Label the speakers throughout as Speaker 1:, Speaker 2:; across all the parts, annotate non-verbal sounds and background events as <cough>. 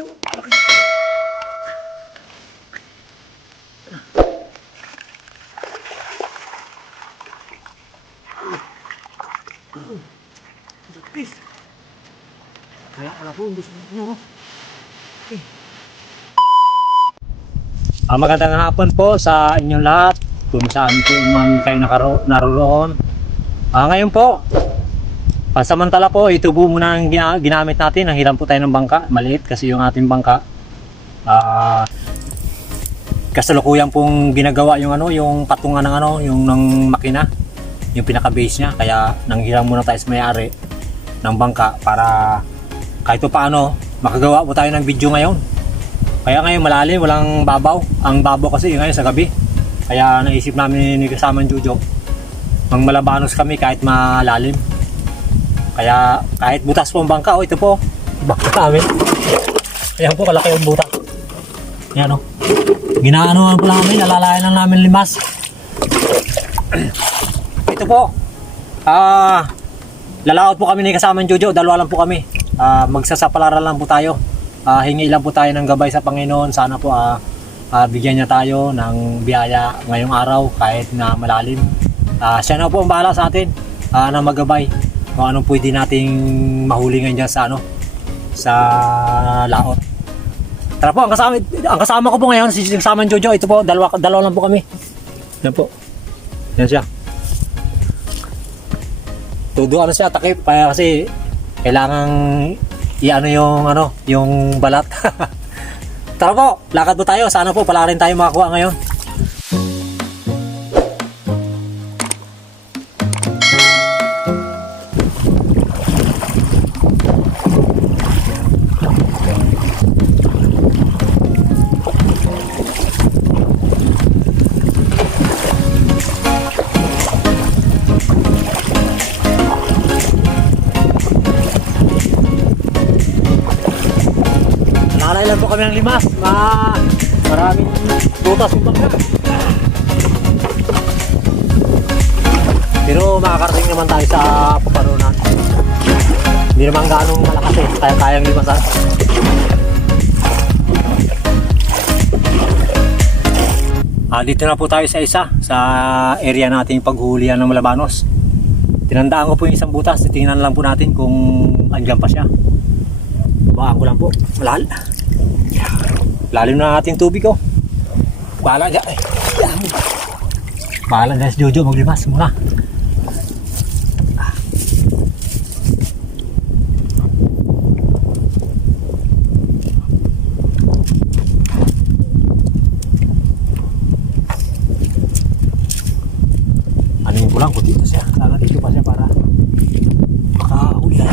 Speaker 1: Yung, malaki. Please. Kaya wala po, gusto nyo.
Speaker 2: Ah, magandang hapon po sa inyong lahat kung saan po man kayo naroon. Ah, ngayon po, pasamantala po, ito po muna ang gina- ginamit natin. Nanghiram po tayo ng bangka. Maliit kasi yung ating bangka. Ah, kasalukuyan pong ginagawa yung ano, yung patungan ng ano, yung ng makina, yung pinaka-base niya. Kaya nanghiram muna tayo sa may-ari ng bangka para kahit pa paano makagawa po tayo ng video ngayon. Kaya ngayon malalim, walang babaw. Ang babaw kasi ngayon sa gabi. Kaya naisip namin ni kasamang Jojo, mang malabanos kami kahit malalim. Kaya kahit butas po ang bangka, oh ito po, bangka namin. Ayan po, kalaki yung butas. Ayan o. Ginaano po namin, nalalayan lang namin limas. <clears throat> ito po, ah, lalaot po kami ni kasamang Jojo, dalawa lang po kami. Ah, magsasapalaran lang po tayo. Ah, hingi lang po tayo ng gabay sa Panginoon. Sana po ah, ah, bigyan niya tayo ng biyaya ngayong araw kahit na malalim. Ah, siya na po ang bahala sa atin ah, na maggabay kung anong pwede nating mahuli ngayon dyan sa ano sa laot. Tara po, ang kasama, ang kasama ko po ngayon, si kasama Jojo, ito po, dalawa, dalawa lang po kami. Yan po. Yan siya. Tudo ano siya, takip, kaya kasi kailangang i-ano yung ano, yung balat. <laughs> Tara po, lakad po tayo. Sana po pala rin tayo makakuha ngayon. Kami ng limas. Ma maraming butas yung bangka. Pero makakarating naman tayo sa paparunan. Hindi naman ganong malakas eh. Kaya-kayang limasan. Ah, dito na po tayo sa isa sa area natin paghuhulihan ng Malabanos. Tinandaan ko po yung isang butas. Tingnan lang po natin kung andyan pa siya. Baka ko lang po. Malal. Lalim na ating tubig oh. Bahala. Ay. Bahala si Jojo maglimas muna. Ano yung kulang ko dito siya. Sana dito pa siya para makahuli na.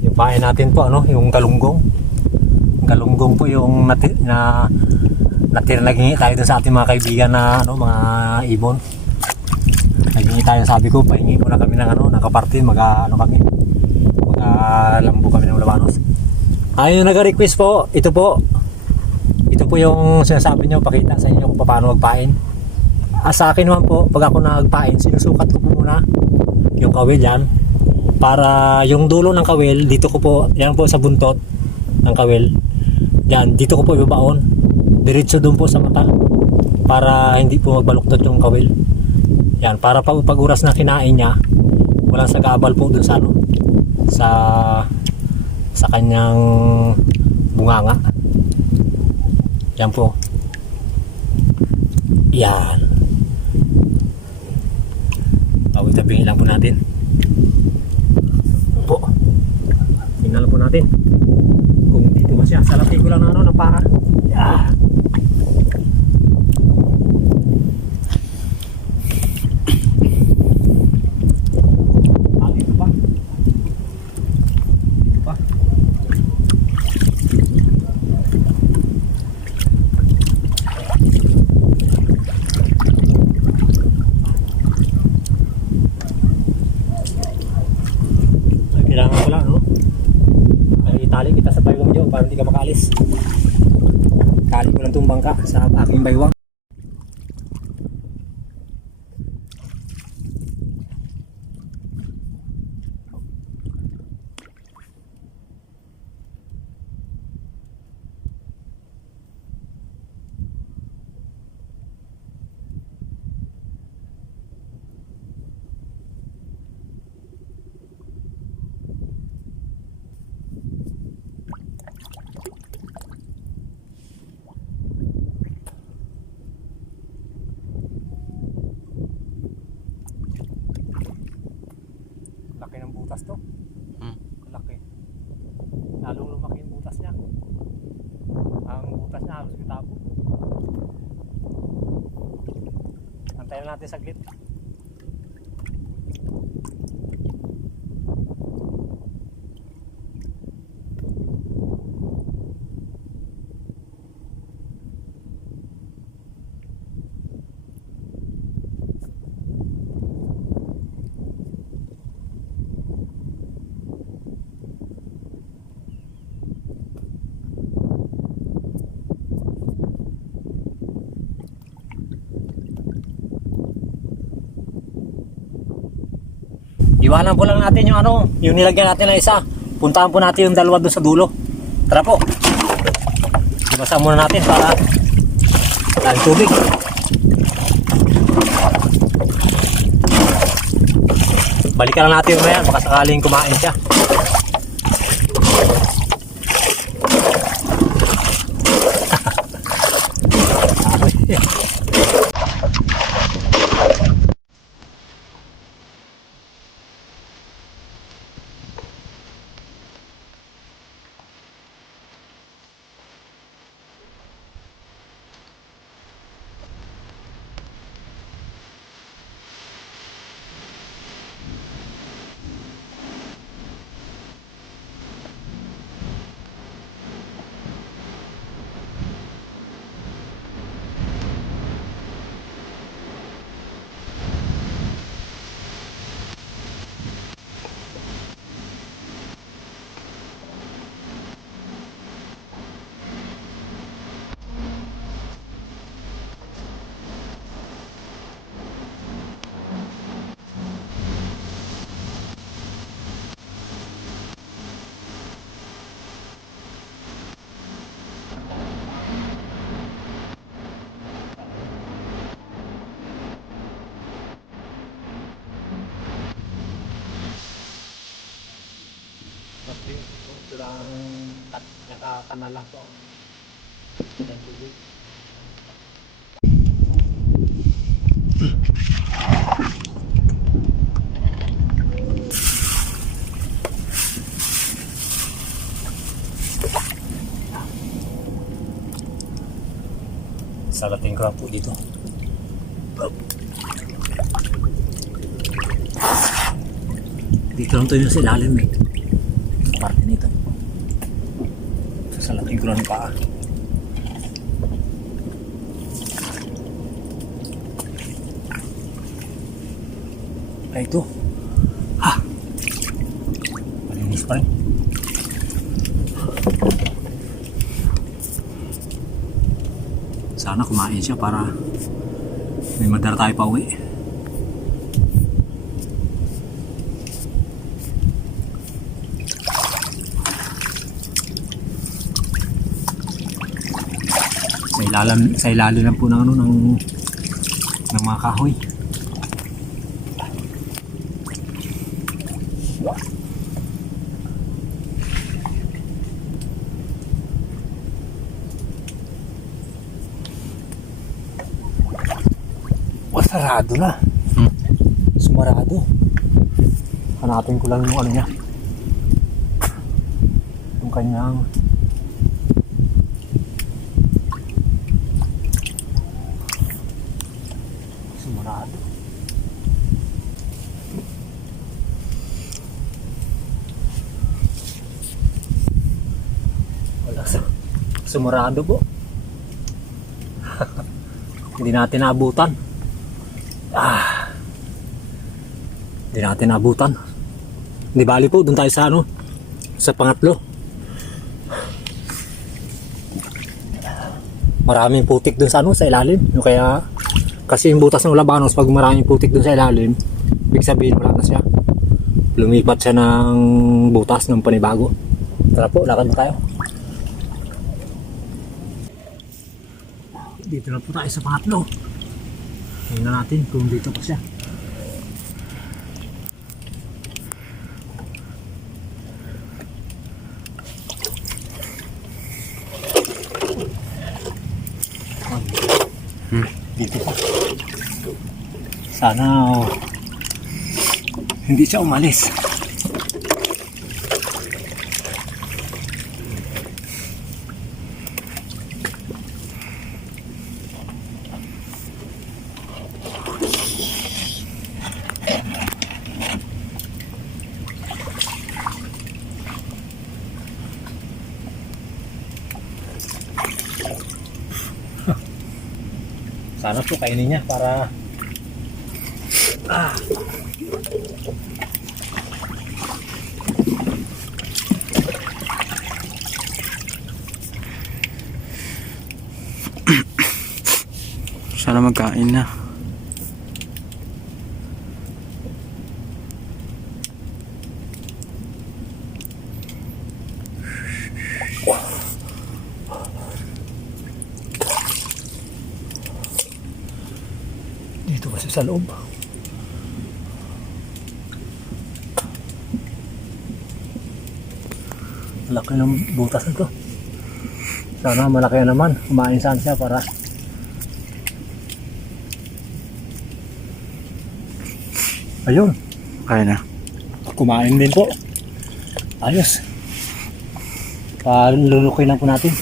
Speaker 2: Yung po ano, yung galunggong. Galunggong po yung nati, na natira naghingi tayo dun sa ating mga kaibigan na ano, mga ibon. Naghingi tayo, sabi ko, pahingi muna kami ng ano, ng kapartin, mag ano kami. Mag kami ng labanos. Ayun nag-request po, ito po. Ito po yung sinasabi nyo, pakita sa inyo kung paano magpain. Ah, sa akin naman po, pag ako nagpain, sinusukat ko po muna yung kawil yan para yung dulo ng kawil dito ko po yan po sa buntot ng kawil yan dito ko po ibabaon. Diretso doon po sa mata para hindi po magbaluktot yung kawil yan para pag pag oras na kinain niya walang sagabal po doon sa ano sa sa kanyang bunganga yan po. Yan. Pawit-tabingin lang po natin. Tingnan lang po natin. Kung dito ba siya. Salati ko lang ng ano, ng para. Yeah. Ah, dito pa. Dito pa. Ay, kailangan ko lang, no? Ay, itali baywang dyan para hindi ka makaalis. Kali ko lang itong bangka sa aking baywang. Laki ng butas to.
Speaker 1: Hmm.
Speaker 2: Laki. Lalong lumaki yung butas niya. Ang butas niya halos kitabo. Antayin natin saglit. Iwanan po lang natin yung ano, yung nilagyan natin na isa. Puntahan po natin yung dalawa doon sa dulo. Tara po. Ibasa muna natin para dahil tubig. Balikan lang natin maya, baka sakaling kumain siya. Pati ito silang nakakanal lang po. Ang. Salating ko po dito. Dito lang eh Yung paa. Ay, ito. Ha! Malinis pa rin. Sana kumain siya para may madara tayo pa uwi. Ilalim sa ilalim lang po ng ano ng ng mga kahoy. Sarado na.
Speaker 1: Hmm.
Speaker 2: Sumarado. Hanapin ko lang yung ano niya. Yung kanyang sumurado po. <laughs> Hindi natin naabutan. Ah. Hindi natin naabutan. Hindi bali po doon tayo sa ano sa pangatlo. Maraming putik doon sa ano sa ilalim. Yung kaya kasi yung butas ng labanos pag maraming putik doon sa ilalim ibig sabihin wala na siya. Lumipat siya ng butas ng panibago. Tara po lakad na tayo. Dito na po tayo sa pangatlo. Tingnan natin kung dito pa siya. Dito pa. Sana oh, hindi siya umalis. Sana po kainin niya para ah.
Speaker 3: Sana magkain na.
Speaker 2: Dito kasi sa loob. Laki ng butas nito. Sana malaki na naman. Kumain saan siya para Ayun,
Speaker 3: Kaya na.
Speaker 2: kumain din po. Ayos. Palulukoy lang po natin.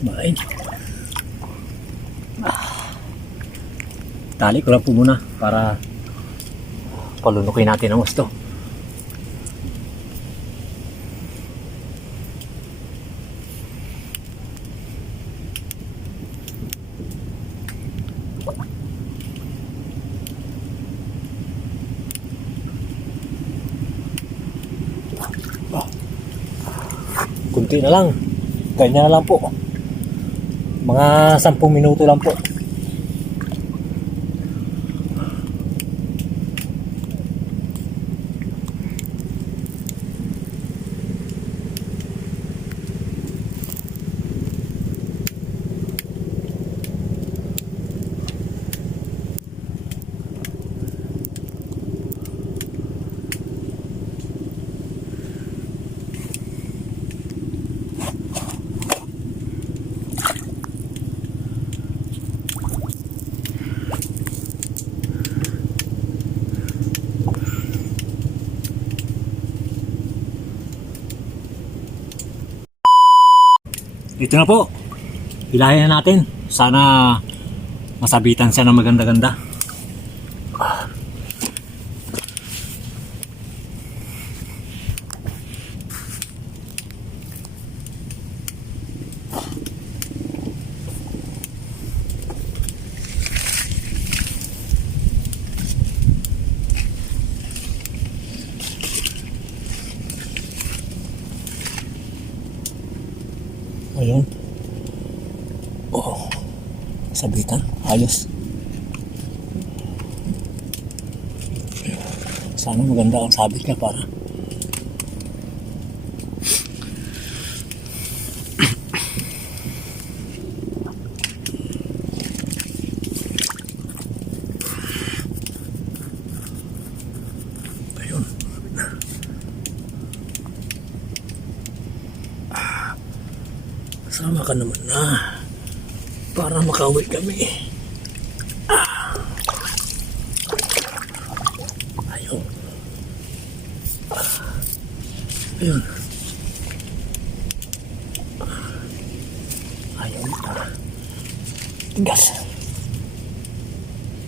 Speaker 2: Kumain. Ah. Tali ko lang po muna para palulukoy natin ang gusto. Kunti na lang. Ganyan na lang po. Mga 10 minuto lang po. Ito na po. Hilahin na natin. Sana masabitan siya ng maganda-ganda. Ayun. Oh. Sabitan. Ayos. Sana maganda ang sabit niya para. Ayun. Sama ka naman na. Para makauwi kami. Ah. Ayun. Ah. Ayun. Ayun. Ah. Gas.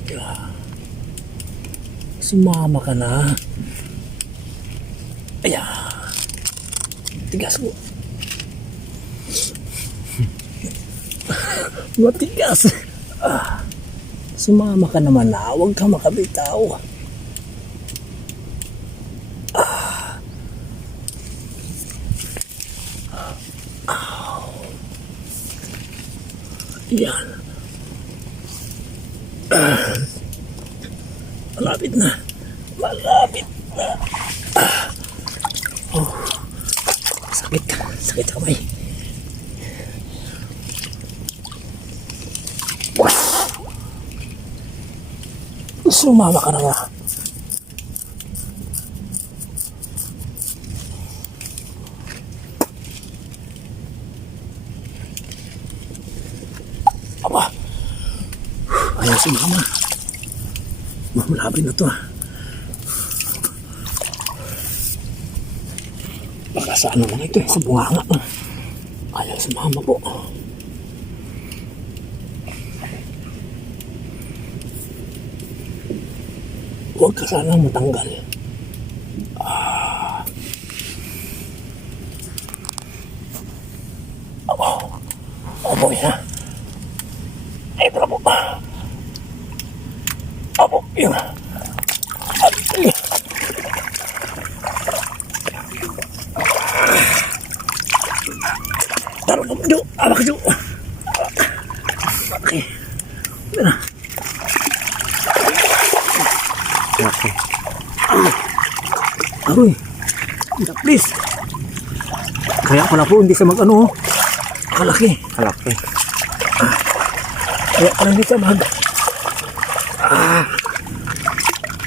Speaker 2: Yeah. Sumama ka na. Ayan. Tigas mo. Matigas. Ah. Sumama ka naman na, huwag ka makabitaw. Yan. Ah. Malapit na. Malapit na. Ah. Oh. Sakit. Sakit sa kamay. Sumama ka na nga. Aba. Ayaw si mama. Malapit na to ah. Baka saan naman ito eh, sa bunganga. Ayaw si mama po. Huwag ka sanang matanggal. Ah. Abo. Abo yan. Ay, bravo. Abo, yun. Ay. Taro ka, Jo. Awak, Jo. Okay. Yan na.
Speaker 3: Laki.
Speaker 2: Aroy. Hindi, please. Po, hindi siya mag-ano. Kalaki.
Speaker 3: Kalaki.
Speaker 2: Kaya pala hindi siya mag... Ah.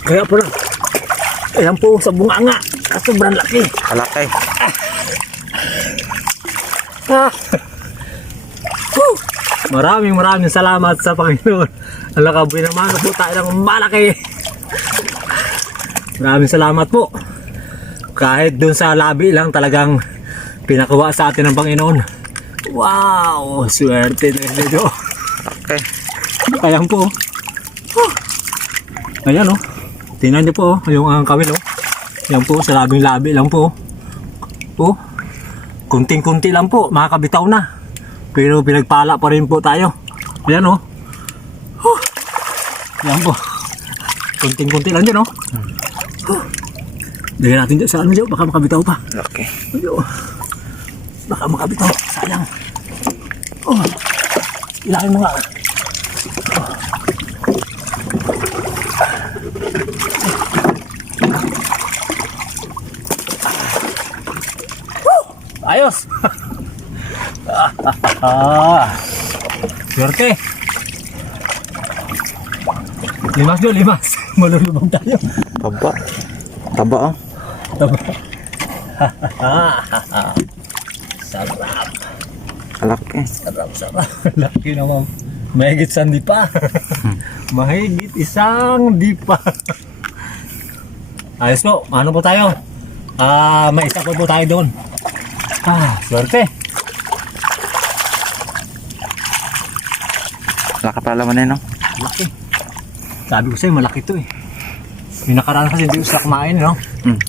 Speaker 2: Kaya pala. Ayan po sa bunganga. Sobrang laki.
Speaker 3: Kalaki.
Speaker 2: Ah. Whew. Maraming maraming salamat sa Panginoon. Ang lakaboy naman po tayo ng malaki. Maraming salamat po. Kahit dun sa labi lang talagang pinakuha sa atin ng Panginoon. Wow! Swerte na medyo.
Speaker 3: Kalaki.
Speaker 2: Ayan po. Oh. Ayan oh. Tingnan niyo po oh, yung ang kawil oh. Ayan po, sa labing labi lang po. Oh. Kunting-kunti lang po, makakabitaw na. Pero pinagpala pa rin po tayo. Ayan oh. Oh. Ayan po. Kunting-kunti lang dyan oh. Oh. Lagyan natin dyan sa ano dyan, baka makabitaw pa.
Speaker 3: Laki.
Speaker 2: Ayun. Baka makabitaw. Sayang. Oh. Ilahin mo nga. Woo! Ayos. Swerte. Limas yun, limas. <laughs> Malulubog tayo.
Speaker 3: Taba. Taba oh. <laughs>
Speaker 2: Sarap.
Speaker 3: Kalaki.
Speaker 2: Sarap, sarap. <laughs> Laki naman. Mahigit isang di pa. <laughs> Mahigit isang di pa. Ayos po. Ano po tayo? Ah, may isa pa po tayo doon. Ah, swerte.
Speaker 3: Laki pala man eh no.
Speaker 2: Laki. Sabi ko sa'yo, malaki to eh. Yung nakaraan kasi hindi ko sila kumain, no?
Speaker 3: Hmm.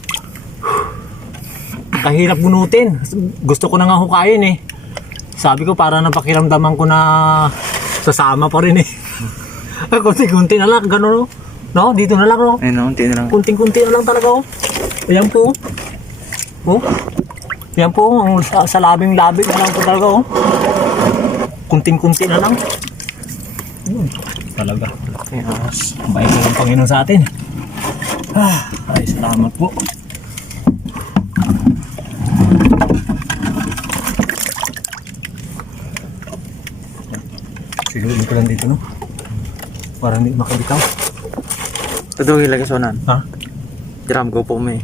Speaker 2: Kahirap bunutin. Gusto ko na nga hukayin eh. Sabi ko para napakiramdaman ko na sasama pa rin eh. <laughs> Kunti-kunti na lang, gano'n no? No, dito na lang no?
Speaker 3: Ayun no, unti na lang.
Speaker 2: Kunting-kunti na lang talaga oh. Ayan po. Oh. Ayan po, ang sa, sa labing-labi na lang po talaga oh. Kunting-kunti na lang. Yun, talaga.
Speaker 3: As.
Speaker 2: Bait ng Panginoon sa atin. Ah, ay salamat po. Siguro ko lang dito, no? Para hindi makabitaw.
Speaker 3: Tudugi lagi sonan.
Speaker 2: Ha?
Speaker 3: Diram go po may.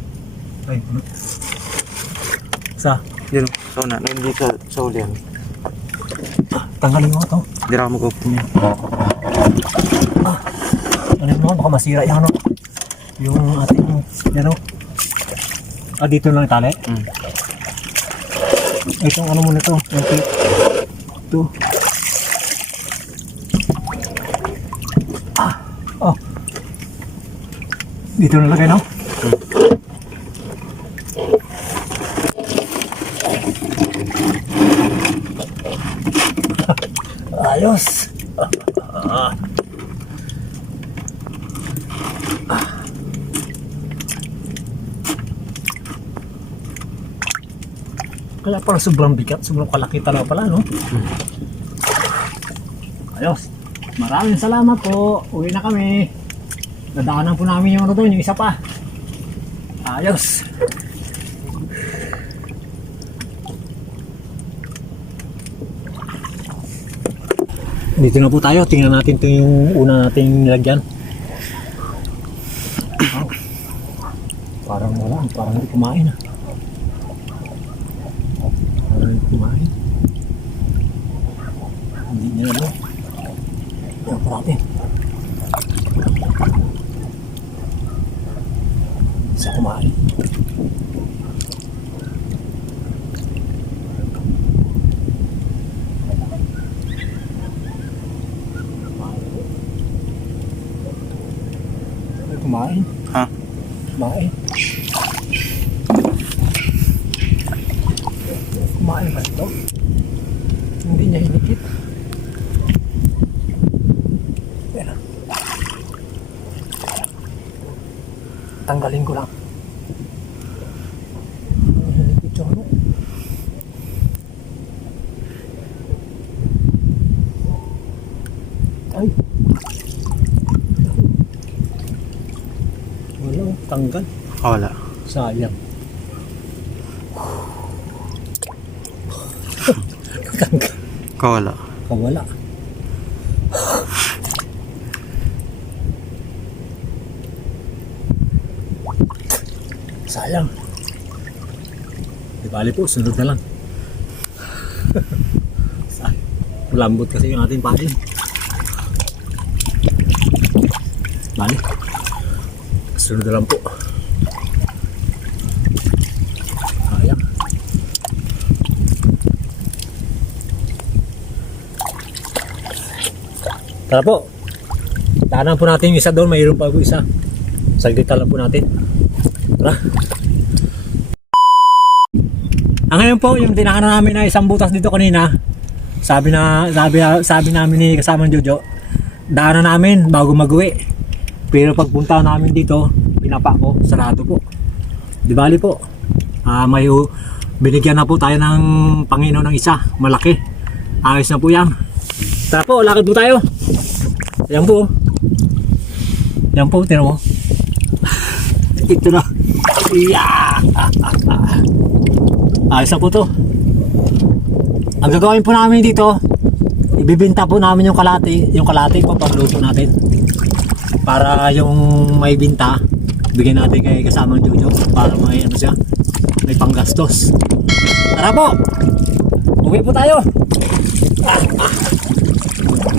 Speaker 2: Ay, ano? Sa,
Speaker 3: Yun sonan. Hindi sa sa ulian.
Speaker 2: tanggalin mo ito.
Speaker 3: Diram go po may.
Speaker 2: Ano mo, baka masira yung ano. Yung ating, ano. Ah, dito lang itali.
Speaker 3: Hmm.
Speaker 2: Itong ano nito, yung tape. Ito. Ah, oh. Dito na lagay, no? Ayos. Kaya parang sobrang bigat, sobrang kalaki talaga pala, no? Ayos. Maraming salamat po. Uwi na kami. Nadaanan po namin yung ano doon, yung isa pa. Ayos. Dito na po tayo. Tingnan natin ito yung una nating nilagyan. Parang wala. Parang hindi kumain ah. Parang hindi kumain. Hindi niya ano. Yan po natin. Sa kumain. Ay, kumain.
Speaker 3: Ha?
Speaker 2: Kumain. Kumain ba ito? Hindi niya hinikit. Tanggalin ko lang. Hinikit yung ano. Ay. Wala, oh. tanggal.
Speaker 3: Wala.
Speaker 2: Sayang. tanggal.
Speaker 3: Wala.
Speaker 2: Kawala. Sayang. Di bali po, sunod na lang. <laughs> Malambot kasi yung ating pain. Bali. Sunod na lang po. Tara po. Daanan po natin yung isa doon. Mayroon pa po isa. Sagdita lang po natin. Tara. Ang ngayon po, yung tinakanan namin na isang butas dito kanina, sabi na sabi sabi namin ni kasamang Jojo, daanan namin bago mag-uwi. Pero pagpunta namin dito, pinapa ko, sarado po. Di bali po. Ah, may binigyan na po tayo ng Panginoon ng isa, malaki. Ayos na po 'yan. Tara po, lakad po tayo. Yan po. Yan po, tira mo. <laughs> Ito na. Yeah! <laughs> Ayos na po to. Ang gagawin po namin dito, ibibinta po namin yung kalati, yung kalati po pagluto natin. Para yung may binta, bigyan natin kay kasamang Jojo para may ano siya, may panggastos. Tara po! Uwi po tayo! Ah, ah.